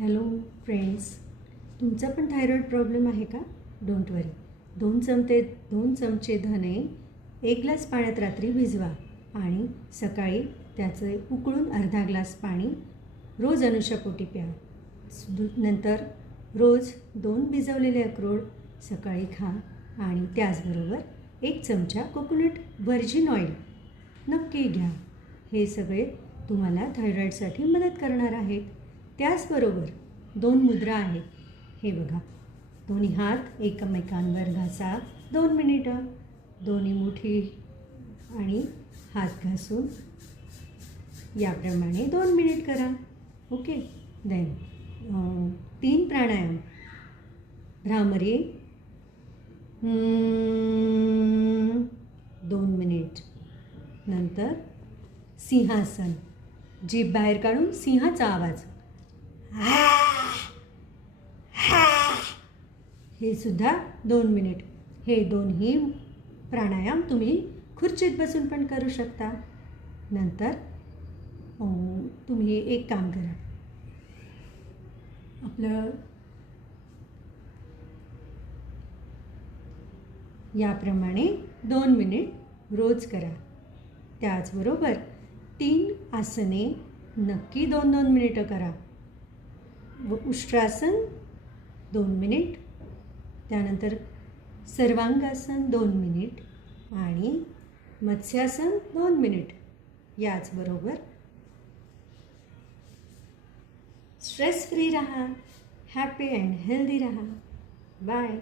Hello friends, तुमचा पण thyroid problem आहे का? डोंट वरी. 2 चमचे धने 1 ग्लास पाण्यात रात्री भिजवा आणि सकाळी त्याचे उकळून अर्धा ग्लास पाणी रोज अनुशापोटी प्या. नंतर रोज 2 भिजवलेले अक्रोड सकाळी खा आणि त्याचबरोबर 1 चमचा कोकोनट व्हर्जिन ऑइल नक्की घ्या. हे सगळे तुम्हाला थायरॉईडसाठी मदत करणार आहेत. त्याचबरोबर 2 मुद्रा आहेत. हे बघा, दोन्ही हात एकमेकांवर घासा 2 मिनिटं. दोन्ही मुठी आणि हात घासून याप्रमाणे 2 मिनिट करा. ओके. देन 3 प्राणायाम. भ्रामरी 2 मिनिट. नंतर सिंहासन, जीभ बाहेर काढून सिंहाचा आवाज, हे सुद्धा 2 मिनिट. हे दोन्ही प्राणायाम तुम्ही खुर्चीत बसून पण करू शकता. नंतर तुम्ही एक काम करा, आपलं याप्रमाणे 2 मिनिट रोज करा. त्याचबरोबर 3 आसने नक्की 2-2 मिनिटं करा. व उष्ट्रासन 2 मिनिट, त्यानंतर सर्वांगासन 2 मिनिट आणि मत्स्यासन 2 मिनिट. याचबरोबर स्ट्रेस फ्री राहा, हॅपी अँड हेल्दी राहा. बाय.